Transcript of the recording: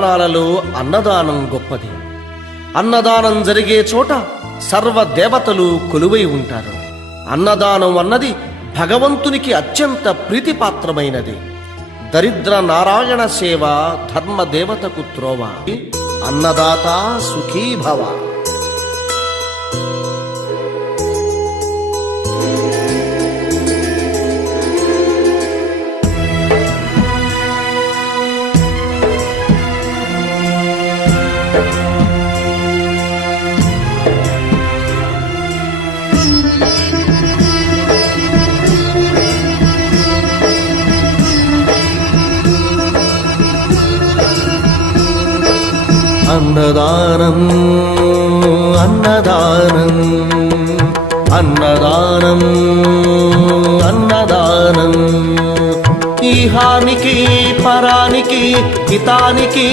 దానాలలో అన్నదానం గొప్పది. అన్నదానం జరిగే చోట సర్వ దేవతలు కొలువై ఉంటారు. అన్నదానం అన్నది భగవంతునికి అత్యంత ప్రీతిపాత్రమైనది. దరిద్ర నారాయణ సేవ ధర్మదేవతకు త్రోవ. అన్నదాత సుఖీ భవ. అన్నదానం అన్నదానం అన్నదానం అన్నదానం. ఈహానికి పరానికి హితానికి